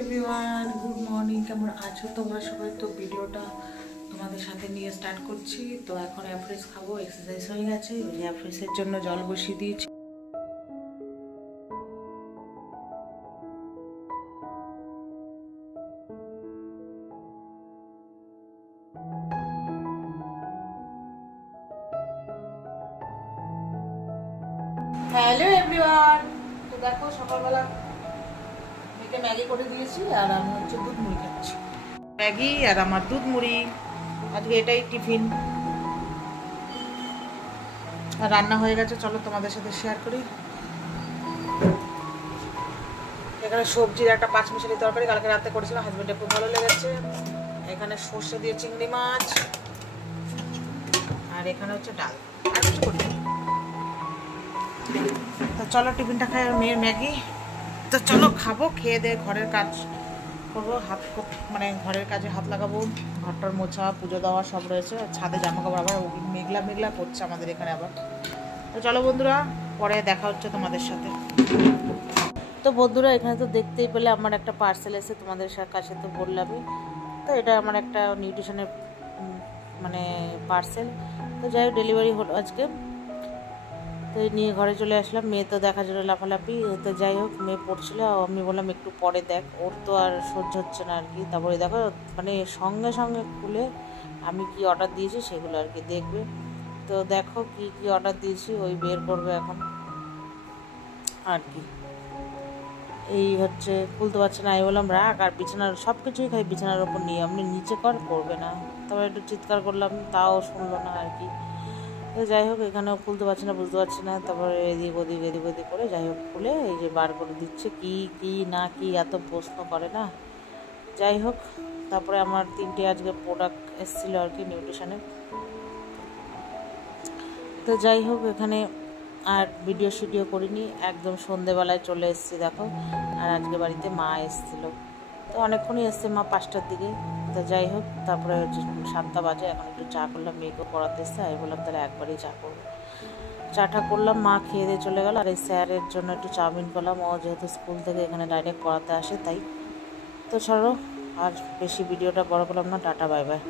Everyone, good morning. কেমন আছো তোমরা সবাই? তো ভিডিওটা তোমাদের সাথে নিয়ে স্টার্ট করছি। তো এখন অ্যাফ্রেশ খাবো, এক্সারসাইজ হয়ে গেছে। ওই অ্যাফ্রেশের জন্য জল বসিয়ে দিয়েছি। হ্যালো এভরিওয়ান, তো দেখো সকালবেলা মেয়েকে ম্যাগি করে দিয়েছি আর আমি হচ্ছে দুধ মুড়ি খাচ্ছি। ম্যাগি আর আমার দুধ মুড়ি, আজকে এটাই টিফিন। আর রান্না হয়ে গেছে, চলো তোমাদের সাথে শেয়ার করি। এখানে সবজির একটা পাঁচমিশালি তরকারি কালকে রাতে করেছিলাম, হাজবেন্ডের খুব ভালো লেগেছে। এখানে সর্ষে দিয়ে চিংড়ি মাছ, আর এখানে হচ্ছে ডাল, আর কিছু করি। তো চলো টিফিনটা খাই। আর মেয়ের ম্যাগি, তো চলো খাবো। খেয়ে দিয়ে ঘরের কাজ করবো, মানে ঘরের কাজে হাত লাগাবো। ঘরটার মোছা, পুজো দেওয়া সব রয়েছে। ছাদে জামা কাপড় আবার মেঘলা মেঘলা করছে আমাদের এখানে আবার। তো চলো বন্ধুরা, পরে দেখা হচ্ছে তোমাদের সাথে। তো বন্ধুরা, এখানে তো দেখতেই পেলে আমার একটা পার্সেল এসে তোমাদের কাছে তো বললামই। তো এটা আমার একটা নিউট্রিশনের মানে পার্সেল। তো যাই হোক, ডেলিভারি হলো আজকে। তো নিয়ে ঘরে চলে আসলাম। মেয়ে তো দেখার জন্য লাফালাফি। তো যাই হোক, মেয়ে পড়ছিল, আমি বললাম একটু পরে দেখ, ওর তো আর সহ্য হচ্ছে না আর কি। তারপরে দেখো, মানে সঙ্গে সঙ্গে খুলে আমি কি অর্ডার দিয়েছি সেগুলো আর কি দেখবে। তো দেখো কি কি অর্ডার দিয়েছি, ওই বের করবে এখন আর কি। এই হচ্ছে, খুলতে পারছে না। আমি বললাম রাখ, আর বিছানার সব কিছুই খাই বিছানার ওপর নিয়ে, আপনি নিচে করবে না। তারপরে একটু চিৎকার করলাম, তাও শুনলো না আর কি। তো যাই হোক, এখানেও খুলতে পারছি না, বুঝতে পারছি না। তারপরে এদিক ওদিক করে যাই হোক খুলে এই যে বার করে দিচ্ছে। কি না কি এত প্রশ্ন করে না। যাই হোক, তারপরে আমার 3টে আজকে প্রোডাক্ট এসেছিলো আর কি নিউট্রিশনের। তো যাই হোক, এখানে আর ভিডিও করিনি, একদম সন্ধেবেলায় চলে এসেছি দেখো। আর আজকে বাড়িতে মা এসেছিলো, তো অনেকক্ষণই এসছে মা, 5টার দিকে। তো যাই হোক, তারপরে হচ্ছে 7টা বাজে, এখন একটু চা করলাম, মেয়েকে পড়াতে এসছে। আমি বললাম তাহলে একবারই চা করবো। চাটা করলাম, মা খেয়ে দিয়ে চলে গেল। আর এই স্যারের জন্য একটু চাউমিন করলাম, ও যেহেতু স্কুল থেকে এখানে ডাইরেক্ট পড়াতে আসে তাই। তো ছাড়ো, আর বেশি ভিডিওটা বড় করলাম না। Tata, bye bye.